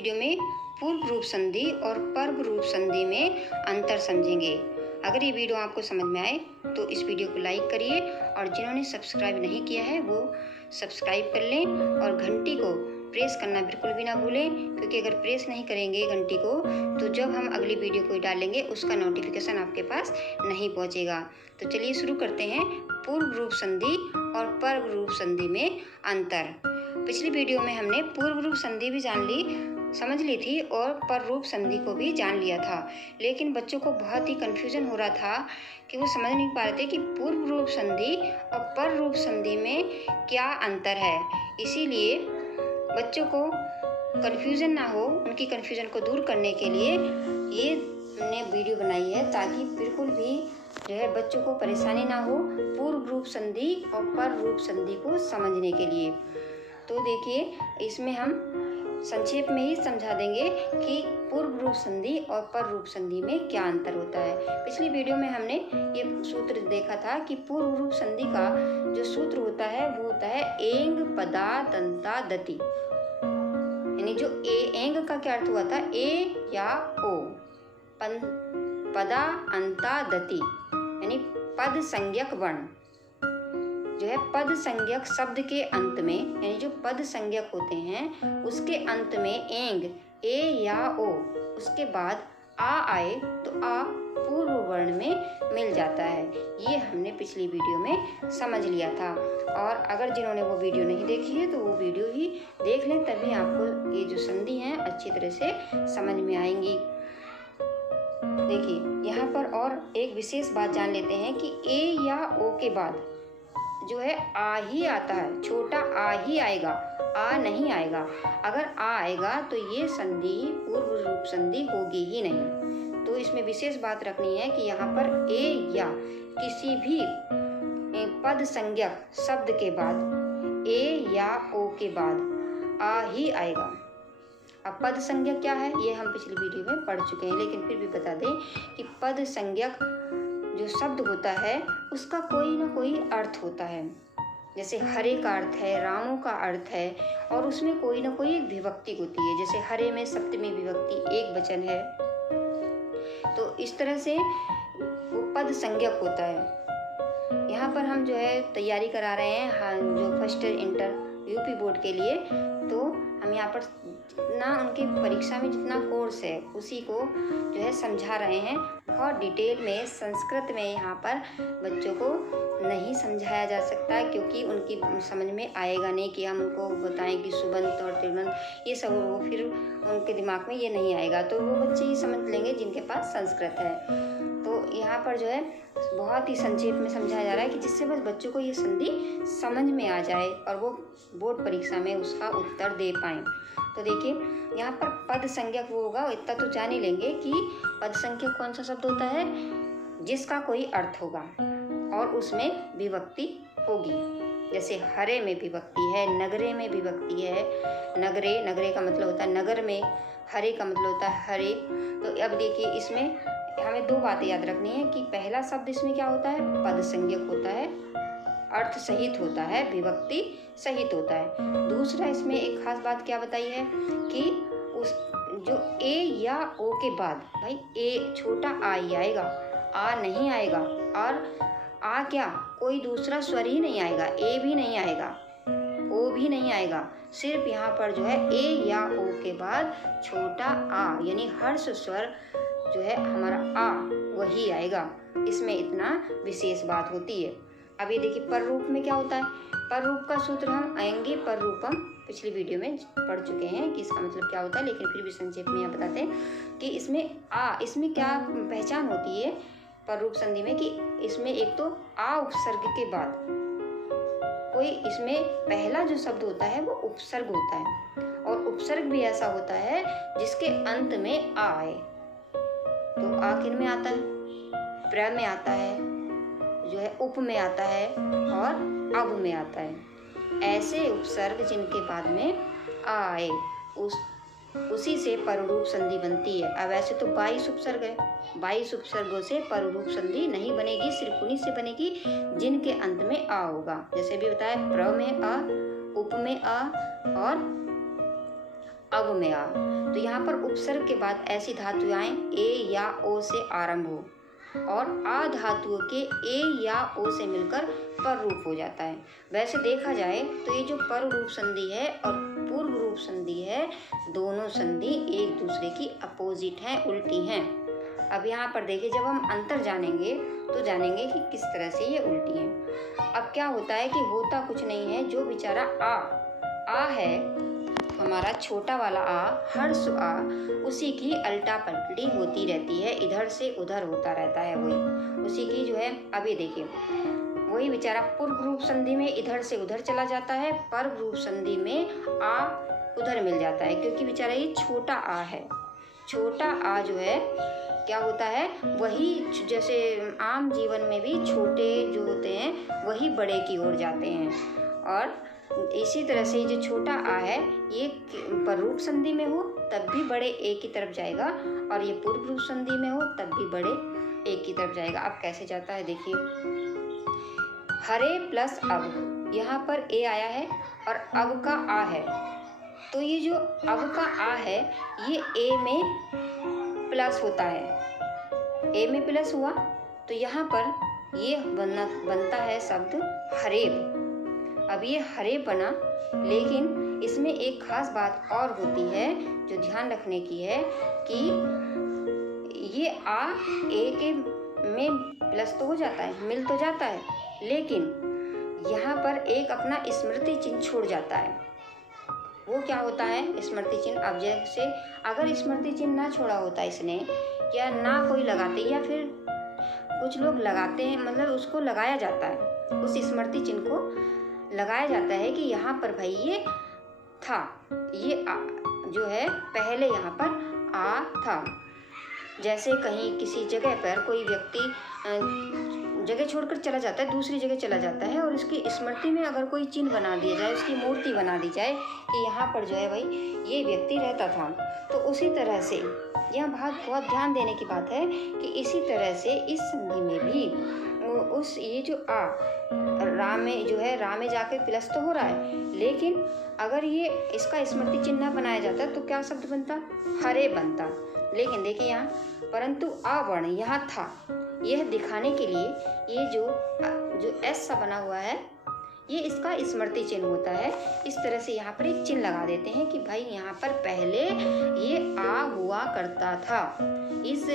Video में पूर्व रूप संधि और पर्व रूप संधि में अंतर समझेंगे। अगर ये वीडियो आपको समझ में आए तो इस वीडियो को लाइक करिए और जिन्होंने सब्सक्राइब नहीं किया है वो सब्सक्राइब कर लें और घंटी को प्रेस करना बिल्कुल भी ना भूलें, क्योंकि अगर प्रेस नहीं करेंगे घंटी को तो जब हम अगली वीडियो को डालेंगे उसका नोटिफिकेशन आपके पास नहीं पहुंचेगा। तो चलिए शुरू करते हैं पूर्व रूप संधि और पर्व रूप संधि में अंतर। पिछली वीडियो में हमने पूर्व रूप संधि भी समझ ली थी और पर रूप संधि को भी जान लिया था, लेकिन बच्चों को बहुत ही कन्फ्यूजन हो रहा था कि वो समझ नहीं पा रहे थे कि पूर्व रूप संधि और पर रूप संधि में क्या अंतर है। इसीलिए बच्चों को कन्फ्यूजन ना हो, उनकी कन्फ्यूजन को दूर करने के लिए ये हमने वीडियो बनाई है, ताकि बिल्कुल भी जो है बच्चों को परेशानी ना हो पूर्व रूप संधि और पर रूप संधि को समझने के लिए। तो देखिए, इसमें हम संक्षेप में ही समझा देंगे कि पूर्व रूप संधि और पर रूप संधि में क्या अंतर होता है। पिछली वीडियो में हमने ये सूत्र देखा था कि पूर्व रूप संधि का जो सूत्र होता है वो होता है एंग पदा दंता दति, यानी जो एंग का क्या अर्थ हुआ था, ए या ओ, पदा अंता दति यानी पद संज्ञक वर्ण जो है पद संज्ञक शब्द के अंत में, यानी जो पद संज्ञक होते हैं उसके अंत में एंग ए या ओ, उसके बाद आ आए तो आ पूर्व वर्ण में मिल जाता है। ये हमने पिछली वीडियो में समझ लिया था, और अगर जिन्होंने वो वीडियो नहीं देखी है तो वो वीडियो ही देख लें, तभी आपको ये जो संधि हैं अच्छी तरह से समझ में आएंगी। देखिए, यहाँ पर और एक विशेष बात जान लेते हैं कि ए या ओ के बाद जो है आ ही आता है, छोटा आ ही आएगा, आ नहीं आएगा। अगर आ आएगा तो ये संधि पूर्व रूप संधि होगी ही नहीं। तो इसमें विशेष बात रखनी है कि यहाँ पर ए या किसी भी पद संज्ञक शब्द के बाद ए या ओ के बाद आ ही आएगा। अब पद संज्ञक क्या है ये हम पिछली वीडियो में पढ़ चुके हैं, लेकिन फिर भी बता दें कि पद संज्ञक जो शब्द होता है उसका कोई ना कोई अर्थ होता है। जैसे हरे का अर्थ है, रामों का अर्थ है, और उसमें कोई ना कोई एक विभक्ति होती है। जैसे हरे में सप्तमी विभक्ति एक वचन है, तो इस तरह से वो पद संज्ञक होता है। यहाँ पर हम जो है तैयारी करा रहे हैं जो फर्स्ट इंटर यूपी बोर्ड के लिए, तो हम यहाँ पर जितना उनकी परीक्षा में जितना कोर्स है उसी को जो है समझा रहे हैं। बहुत डिटेल में संस्कृत में यहाँ पर बच्चों को नहीं समझाया जा सकता, क्योंकि उनकी समझ में आएगा नहीं कि हम उनको बताएं कि सुबंत और तिरुबंत, ये सब वो फिर उनके दिमाग में ये नहीं आएगा। तो वो बच्चे ही समझ लेंगे जिनके पास संस्कृत है। तो यहाँ पर जो है बहुत ही संक्षेप में समझाया जा रहा है कि जिससे बस बच्चों को ये संधि समझ में आ जाए और वो बोर्ड परीक्षा में उसका उत्तर दे पाएँ। तो देखिए, यहाँ पर पद संज्ञक वो होगा, इतना तो जान ही लेंगे कि पद संज्ञक कौन सा शब्द होता है, जिसका कोई अर्थ होगा और उसमें विभक्ति होगी। जैसे हरे में विभक्ति है, नगरे में विभक्ति है। नगरे का मतलब होता है नगर में, हरे का मतलब होता है हरे। तो अब देखिए, इसमें हमें दो बातें याद रखनी है कि पहला शब्द इसमें क्या होता है, पद संज्ञक होता है, अर्थ सहित होता है, विभक्ति सहित होता है। दूसरा इसमें एक खास बात क्या बताई है कि उस जो ए या ओ के बाद भाई ए छोटा आ ही आएगा, आ नहीं आएगा, और आ क्या कोई दूसरा स्वर ही नहीं आएगा, ए भी नहीं आएगा, ओ भी नहीं आएगा। सिर्फ यहाँ पर जो है ए या ओ के बाद छोटा आ यानी हर्ष स्वर जो है हमारा आ वही आएगा। इसमें इतना विशेष बात होती है। अब ये देखिए, पर रूप में क्या होता है, पर रूप का सूत्र हम आएंगे पर रूपम पिछली वीडियो में पढ़ चुके हैं कि इसका मतलब क्या होता है, लेकिन फिर भी संक्षेप में यहाँ बताते हैं कि इसमें क्या पहचान होती है पर रूप संधि में, कि इसमें एक तो आ उपसर्ग के बाद कोई इसमें पहला जो शब्द होता है वो उपसर्ग होता है, और उपसर्ग भी ऐसा होता है जिसके अंत में आ आए। तो आ किन में आता है, प्र में आता है, जो है उप में आता है और अब में आता है। ऐसे उपसर्ग जिनके बाद में आ आए उसी से पररूप संधि बनती है। अब ऐसे तो 22 उपसर्ग है, 22 उपसर्गों से पररूप संधि नहीं बनेगी, सिर्फ उन्हीं से बनेगी जिनके अंत में आ होगा। जैसे भी बताया, प्र में आ, उप में आ और अब में आ। तो यहाँ पर उपसर्ग के बाद ऐसी धातुएं ए या ओ से आरंभ हो और आ धातुओं के ए या ओ से मिलकर पर रूप हो जाता है। वैसे देखा जाए तो ये जो पर रूप संधि है और पूर्व रूप संधि है, दोनों संधि एक दूसरे की अपोजिट हैं, उल्टी हैं। अब यहाँ पर देखिए, जब हम अंतर जानेंगे तो जानेंगे कि किस तरह से ये उल्टी हैं। अब क्या होता है कि होता कुछ नहीं है, जो बेचारा आ है हमारा छोटा वाला आ, हर्ष आ, उसी की अल्टा पलटी होती रहती है, इधर से उधर होता रहता है, वही उसी की जो है। अभी देखिए, वही बेचारा पूर्व रूप संधि में इधर से उधर चला जाता है, पर रूप संधि में आ उधर मिल जाता है, क्योंकि बेचारा ये छोटा आ है। छोटा आ जो है क्या होता है, वही जैसे आम जीवन में भी छोटे जो होते हैं वही बड़े की ओर जाते हैं, और इसी तरह से जो छोटा आ है ये पर रूप संधि में हो तब भी बड़े ए की तरफ जाएगा, और ये पूर्व रूप संधि में हो तब भी बड़े ए की तरफ जाएगा। अब कैसे जाता है देखिए, हरे प्लस अब, यहाँ पर ए आया है और अब का आ है, तो ये जो अब का आ है ये ए में प्लस होता है, ए में प्लस हुआ तो यहाँ पर ये बनता है शब्द हरेब। अब ये हरेब बना, लेकिन इसमें एक खास बात और होती है जो ध्यान रखने की है कि ये आ ए के में प्लस तो हो जाता है, मिल तो जाता है, लेकिन यहाँ पर एक अपना स्मृति चिन्ह छोड़ जाता है। वो क्या होता है स्मृति चिन्ह? अब जैसे अगर स्मृति चिन्ह ना छोड़ा होता इसने, या ना कोई लगाते, या फिर कुछ लोग लगाते हैं, मतलब उसको लगाया जाता है, उस स्मृति चिन्ह को लगाया जाता है कि यहाँ पर भाई ये था, ये आ जो है पहले यहाँ पर आ था। जैसे कहीं किसी जगह पर कोई व्यक्ति जगह छोड़कर चला जाता है, दूसरी जगह चला जाता है, और उसकी स्मृति में अगर कोई चिन्ह बना दिया जाए, उसकी मूर्ति बना दी जाए कि यहाँ पर जो है भाई ये व्यक्ति रहता था, तो उसी तरह से यह बहुत ध्यान देने की बात है कि इसी तरह से इस संधि में भी उस ये जो आ रा में जो है, रा में जाके प्लस तो हो रहा है, लेकिन अगर ये इसका स्मृति चिन्ह ना बनाया जाता तो क्या शब्द बनता? हरे बनता। लेकिन देखिए यहाँ परंतु आ वर्ण यहाँ था, यह दिखाने के लिए ये जो एस सा बना हुआ है ये इसका स्मृति चिन्ह होता है। इस तरह से यहाँ पर एक चिन्ह लगा देते हैं कि भाई यहाँ पर पहले ये आ हुआ करता था। इस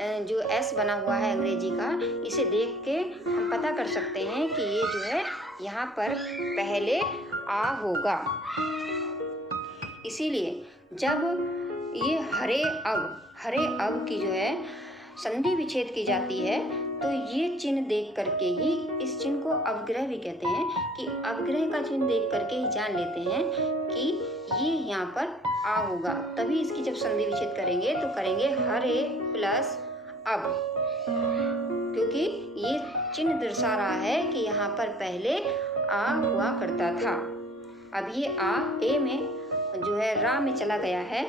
जो एस बना हुआ है अंग्रेजी का, इसे देख के हम पता कर सकते हैं कि ये जो है यहाँ पर पहले आ होगा। इसीलिए जब ये हरे अब की जो है संधि विच्छेद की जाती है तो ये चिन्ह देख करके ही, इस चिन्ह को अवग्रह भी कहते हैं, कि अवग्रह का चिन्ह देख करके ही जान लेते हैं कि ये यहाँ पर आ होगा। तभी इसकी जब संधि विच्छेद करेंगे तो करेंगे हरे प्लस अब, क्योंकि ये चिन्ह दर्शा रहा है कि यहाँ पर पहले आ हुआ करता था। अब ये आ ए में जो है रा में चला गया है,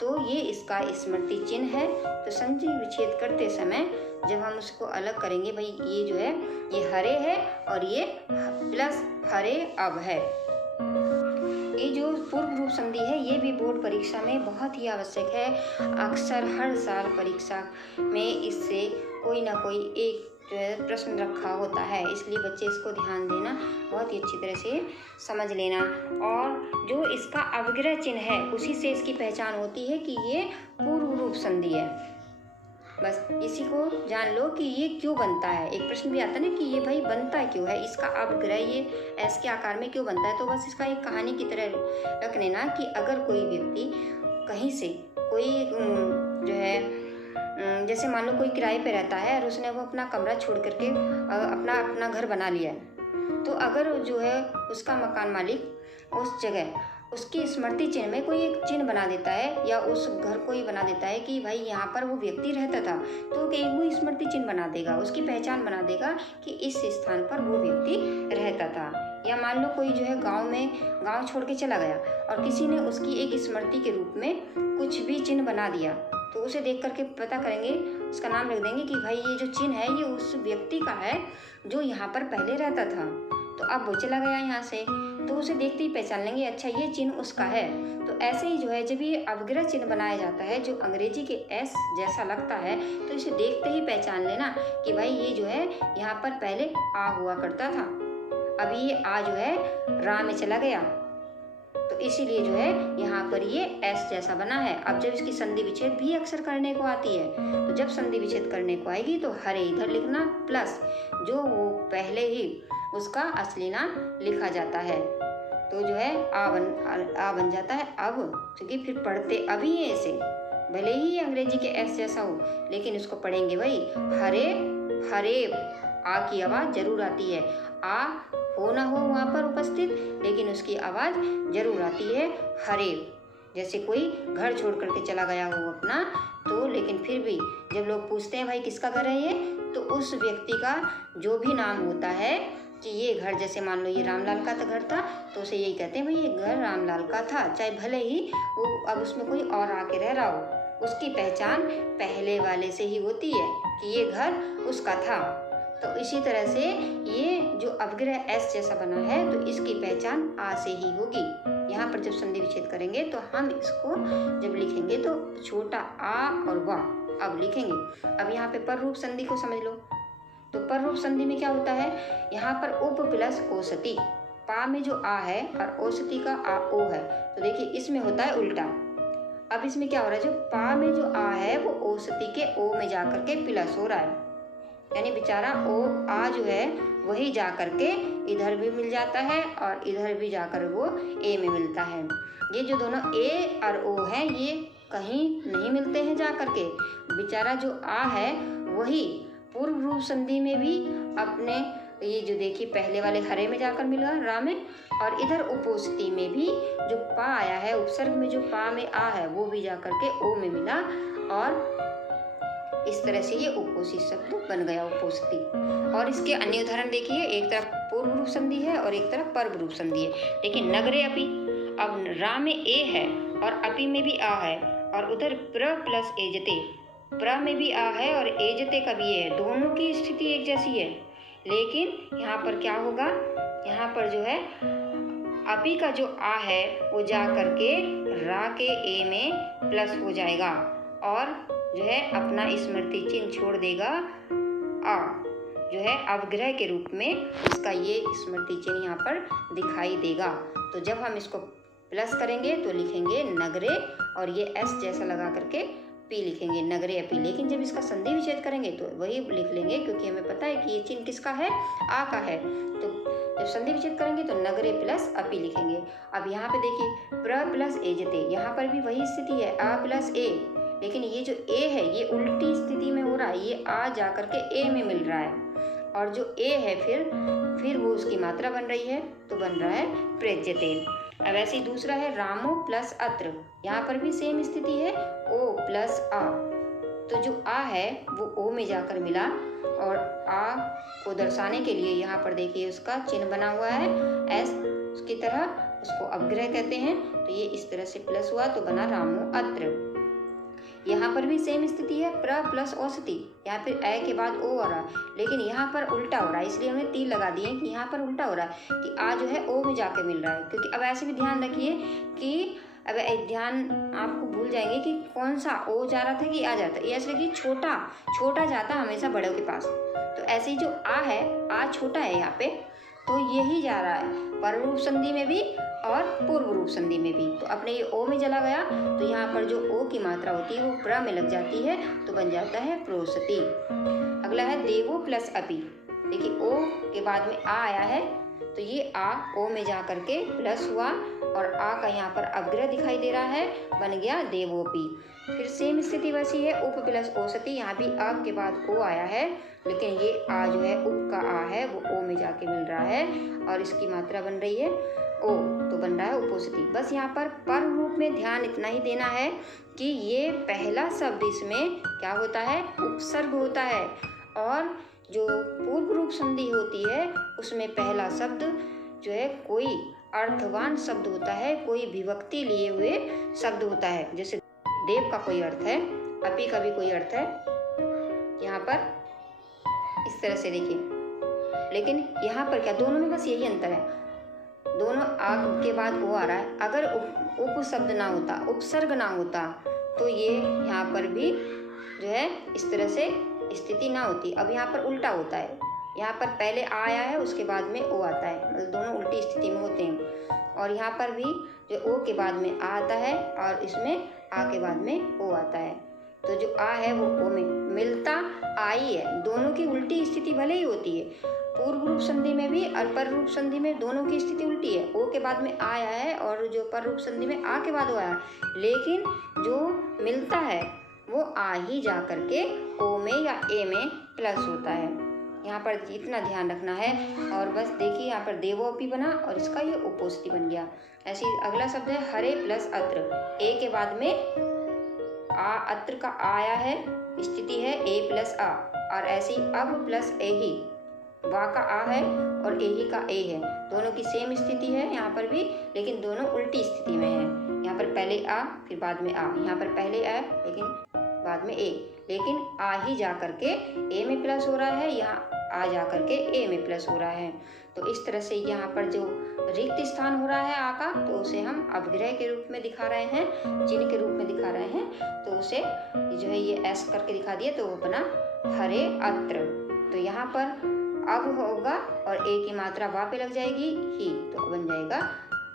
तो ये इसका स्मृति चिन्ह है। तो संधि विच्छेद करते समय जब हम उसको अलग करेंगे, भाई ये जो है ये हरे है और ये प्लस हरे अब है। ये जो पूर्व रूप संधि है ये भी बोर्ड परीक्षा में बहुत ही आवश्यक है। अक्सर हर साल परीक्षा में इससे कोई ना कोई एक जो है प्रश्न रखा होता है, इसलिए बच्चे इसको ध्यान देना, बहुत ही अच्छी तरह से समझ लेना। और जो इसका अवग्रह चिन्ह है उसी से इसकी पहचान होती है कि ये पूर्व रूप संधि है। बस इसी को जान लो कि ये क्यों बनता है। एक प्रश्न भी आता है ना कि ये भाई बनता क्यों है, इसका अवग्रह ये एस के आकार में क्यों बनता है। तो बस इसका एक कहानी की तरह रख लेना कि अगर कोई व्यक्ति कहीं से कोई जो है जैसे मान लो कोई किराए पे रहता है और उसने वो अपना कमरा छोड़ करके अपना घर बना लिया है, तो अगर जो है उसका मकान मालिक उस जगह उसकी स्मृति चिन्ह में कोई एक चिन्ह बना देता है, या उस घर को ही बना देता है कि भाई यहाँ पर वो व्यक्ति रहता था, तो एक वो स्मृति चिन्ह बना देगा, उसकी पहचान बना देगा कि इस स्थान पर वो व्यक्ति रहता था। या मान लो कोई जो है गांव छोड़ के चला गया और किसी ने उसकी एक स्मृति के रूप में कुछ भी चिन्ह बना दिया, तो उसे देख करके पता करेंगे, उसका नाम लिख देंगे कि भाई ये जो चिन्ह है ये उस व्यक्ति का है जो यहाँ पर पहले रहता था। तो अब वो चला गया यहाँ से, तो उसे देखते ही पहचान लेंगे, अच्छा ये चिन्ह उसका है। तो ऐसे ही जो है जब ये अवग्रह चिन्ह बनाया जाता है जो अंग्रेजी के एस जैसा लगता है, तो इसे देखते ही पहचान लेना कि भाई ये जो है यहाँ पर पहले आ हुआ करता था, अभी ये आ जो है रा में चला गया, तो इसीलिए जो है यहाँ पर ये एस जैसा बना है। अब जब इसकी संधि विच्छेद भी अक्सर करने को आती है, तो जब संधि विच्छेद करने को आएगी तो हरे इधर लिखना प्लस जो वो पहले ही उसका असली नाम लिखा जाता है, तो जो है आ बन जाता है अब, क्योंकि फिर पढ़ते अभी है इसे, भले ही अंग्रेजी के एस जैसा हो लेकिन इसको पढ़ेंगे वही हरे हरे, आ की आवाज़ जरूर आती है, आ हो ना हो वहाँ पर उपस्थित लेकिन उसकी आवाज़ जरूर आती है हरे। जैसे कोई घर छोड़ करके चला गया हो अपना, तो लेकिन फिर भी जब लोग पूछते हैं भाई किसका घर है ये, तो उस व्यक्ति का जो भी नाम होता है कि ये घर, जैसे मान लो ये रामलाल का घर था, तो उसे यही कहते हैं भाई ये घर रामलाल का था, चाहे भले ही वो अब उसमें कोई और आके रह रहा हो, उसकी पहचान पहले वाले से ही होती है कि ये घर उसका था। तो इसी तरह से ये जो अवग्रह एस जैसा बना है तो इसकी पहचान आ से ही होगी। यहाँ पर जब संधि विच्छेद करेंगे तो हम इसको जब लिखेंगे तो छोटा आ और वा अब लिखेंगे। अब यहाँ पे पर रूप संधि को समझ लो, तो पर रूप संधि में क्या होता है, यहाँ पर उप प्लस औसती, पा में जो आ है और औसती का आ ओ है, तो देखिए इसमें होता है उल्टा। अब इसमें क्या हो रहा है, जो पा में जो आ है वो औसती के ओ में जा करके प्लस हो रहा है, यानी बेचारा ओ आ जो है वही जा करके इधर भी मिल जाता है और इधर भी जाकर वो ए में मिलता है। ये जो दोनों ए और ओ हैं ये कहीं नहीं मिलते हैं जा करके, बेचारा जो आ है वही पूर्व रूप संधि में भी अपने ये जो देखिए पहले वाले हरे में जाकर मिला रा में, और इधर उपोस्थिति में भी जो पा आया है उपसर्ग में जो पा में आ है वो भी जाकर के ओ में मिला, और इस तरह से ये उपोषित शब्द बन गया उपोस्थिति। और इसके अन्य उदाहरण देखिए, एक तरफ पूर्व रूप संधि है और एक तरफ पर्व रूप संधि है। देखिए नगरे अपि, अब रा में ए है और अपि में भी आ है, और उधर प्र प्लस एजते, प्र में भी आ है और एजते का भी है, दोनों की स्थिति एक जैसी है, लेकिन यहाँ पर क्या होगा, यहाँ पर जो है अपि का जो आ है वो जा करके रा के ए में प्लस हो जाएगा और जो है अपना स्मृति चिन्ह छोड़ देगा, आ जो है अवग्रह के रूप में इसका ये स्मृति चिन्ह यहाँ पर दिखाई देगा। तो जब हम इसको प्लस करेंगे तो लिखेंगे नगरे, और ये एस जैसा लगा करके पी लिखेंगे, नगरे अपी। लेकिन जब इसका संधि विच्छेद करेंगे तो वही लिख लेंगे, क्योंकि हमें पता है कि ये चिन्ह किसका है, आ का है। तो जब संधि विच्छेद करेंगे तो नगरे प्लस अपी लिखेंगे। अब यहाँ पे देखिए प्र प्लस एजते, यहाँ पर भी वही स्थिति है, आ प्लस ए, लेकिन ये जो ए है ये उल्टी स्थिति में हो रहा है, ये आ जा करके ए में मिल रहा है, और जो ए है फिर वो उसकी मात्रा बन रही है तो बन रहा है प्रेज्यते। अब ऐसे ही दूसरा है रामो प्लस अत्र, यहाँ पर भी सेम स्थिति है, ओ प्लस आ, तो जो आ है वो ओ में जाकर मिला, और आ को दर्शाने के लिए यहाँ पर देखिए उसका चिन्ह बना हुआ है एस की तरह, उसको अवग्रह कहते हैं, तो ये इस तरह से प्लस हुआ तो बना रामो अत्र। यहाँ पर भी सेम स्थिति है, प्र प्लस औसती, यहाँ पे ए के बाद ओ हो रहा है, लेकिन यहाँ पर उल्टा हो रहा है, इसलिए हमने तीर लगा दिए कि यहाँ पर उल्टा हो रहा है कि आ जो है ओ में जाके मिल रहा है। क्योंकि अब ऐसे भी ध्यान रखिए कि अब ध्यान आपको भूल जाएंगे कि कौन सा ओ जा रहा था कि आ जाता है, ये ऐसे कि छोटा जाता हमेशा बड़ों के पास, तो ऐसे ही जो आ है, आ छोटा है यहाँ पे, तो यही जा रहा है पर्व रूप संधि में भी और पूर्व रूप संधि में भी। तो अपने ये ओ में चला गया तो यहाँ पर जो ओ की मात्रा होती है वो प्र में लग जाती है तो बन जाता है प्रोसति। अगला है देवो प्लस अपि, देखिए ओ के बाद में आ आया है तो ये आ ओ में जा करके प्लस हुआ, और आ का यहाँ पर अवग्रह दिखाई दे रहा है, बन गया देवोपि। फिर सेम स्थिति वैसी है, उप प्लस औसती, यहाँ भी आ के बाद ओ आया है, लेकिन ये आ जो है उप का आ है वो ओ में जाके मिल रहा है और इसकी मात्रा बन रही है ओ, तो बन रहा है उपोस्थिति। बस यहाँ पर रूप में ध्यान इतना ही देना है कि ये पहला शब्द इसमें क्या होता है, उपसर्ग होता है, और जो पूर्व रूप संधि होती है उसमें पहला शब्द जो है कोई अर्थवान शब्द होता है, कोई विभक्ति लिए हुए शब्द होता है। जैसे देव का कोई अर्थ है, अपि का भी कोई अर्थ है, यहाँ पर इस तरह से देखिए। लेकिन यहाँ पर क्या, दोनों में बस यही अंतर है, दोनों आ के बाद ओ आ रहा है। अगर उप शब्द ना होता, उपसर्ग ना होता, तो ये यहाँ पर भी जो है इस तरह से स्थिति ना होती। अब यहाँ पर उल्टा होता है, यहाँ पर पहले आ आया है, उसके बाद में ओ आता है, मतलब दोनों उल्टी स्थिति में होते हैं। और यहाँ पर भी जो ओ के बाद में आ आता है और इसमें आ के बाद में ओ आता है। तो जो आ है वो ओ में मिलता आई है। दोनों की उल्टी स्थिति भले ही होती है, पूर्व रूप संधि में भी और पर रूप संधि में दोनों की स्थिति उल्टी है। ओ के बाद में आया है और जो पर रूप संधि में आ के बाद ओ आया है, लेकिन जो मिलता है वो आ ही जा करके ओ में या ए में प्लस होता है। यहाँ पर इतना ध्यान रखना है। और बस देखिए यहाँ पर देवोपी बना और इसका ये उपोस्थिति बन गया। ऐसे ही अगला शब्द है हरे प्लस अत्र। ए के बाद में आ, अत्र का आया है, स्थिति है ए प्लस आ। और ऐसे ही अब प्लस ए ही, वा का आ है और ए ही का ए है, दोनों की सेम स्थिति है यहाँ पर भी, लेकिन दोनों उल्टी स्थिति में है। यहाँ पर पहले आ फिर बाद में आ, यहाँ पर पहले आ लेकिन बाद में ए, लेकिन आ ही जा करके ए में प्लस हो रहा है, यहाँ आ जा करके ए में प्लस हो रहा है। तो इस तरह से यहाँ पर जो रिक्त स्थान हो रहा है आ का, तो उसे हम अवग्रह के रूप में दिखा रहे हैं, चिन्ह के रूप में दिखा रहे हैं। तो उसे जो है ये ऐस करके दिखा दिए, तो वो बना हरे अत्र। तो यहाँ पर अब होगा और ए की मात्रा वा पे लग जाएगी ही, तो बन जाएगा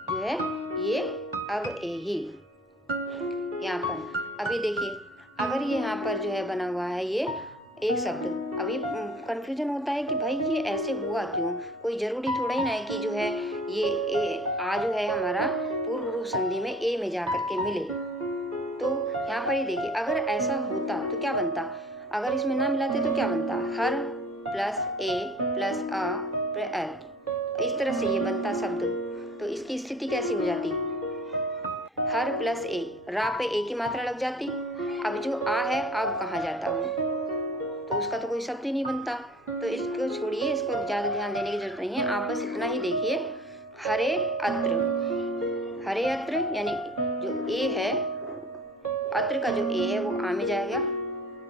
जो है ये अब ए ही। यहाँ पर अभी देखिए, अगर ये यहाँ पर जो है बना हुआ है ये एक शब्द, अभी कंफ्यूजन होता है कि भाई ये ऐसे हुआ क्यों। कोई ज़रूरी थोड़ा ही ना है कि जो है ये ए आ जो है हमारा पूर्व रूप संधि में ए में जा करके मिले। तो यहाँ पर ये देखिए, अगर ऐसा होता तो क्या बनता, अगर इसमें ना मिलाते तो क्या बनता, हर प्लस ए प्लस आ प्लस। इस तरह से ये बनता शब्द। तो इसकी स्थिति कैसी हो जाती, हर प्लस ए, रा पे ए की मात्रा लग जाती। अब जो आ है अब कहाँ जाता वो, तो उसका तो कोई शब्द ही नहीं बनता। तो इसको छोड़िए, इसको ज़्यादा ध्यान देने की जरूरत नहीं है। आप बस इतना ही देखिए, हरे अत्र, हरे अत्र यानी जो ए है, अत्र का जो ए है वो आ में जाएगा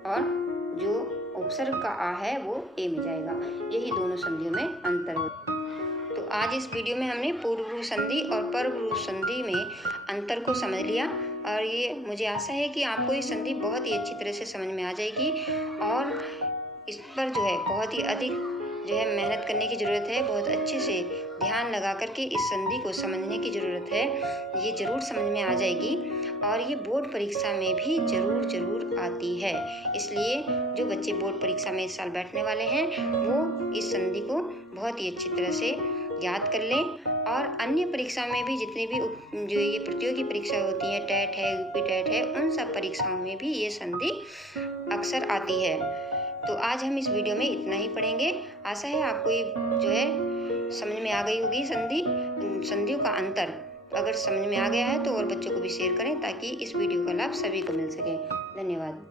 और जो उपसर्ग का आ है वो ए में जाएगा। यही दोनों संधियों में अंतर होता है। तो आज इस वीडियो में हमने पूर्व रूप संधि और परव रूप संधि में अंतर को समझ लिया, और ये मुझे आशा है कि आपको ये संधि बहुत ही अच्छी तरह से समझ में आ जाएगी। और इस पर जो है बहुत ही अधिक जो है मेहनत करने की ज़रूरत है, बहुत अच्छे से ध्यान लगा करके इस संधि को समझने की ज़रूरत है। ये ज़रूर समझ में आ जाएगी और ये बोर्ड परीक्षा में भी ज़रूर आती है। इसलिए जो बच्चे बोर्ड परीक्षा में इस साल बैठने वाले हैं वो इस संधि को बहुत ही अच्छी तरह से याद कर लें। और अन्य परीक्षा में भी जितनी भी जो ये प्रतियोगी परीक्षा होती है, टेट है, यूपी टेट है, उन सब परीक्षाओं में भी ये संधि अक्सर आती है। तो आज हम इस वीडियो में इतना ही पढ़ेंगे। आशा है आपको ये जो है समझ में आ गई होगी संधियों का अंतर। अगर समझ में आ गया है तो और बच्चों को भी शेयर करें ताकि इस वीडियो का लाभ सभी को मिल सके। धन्यवाद।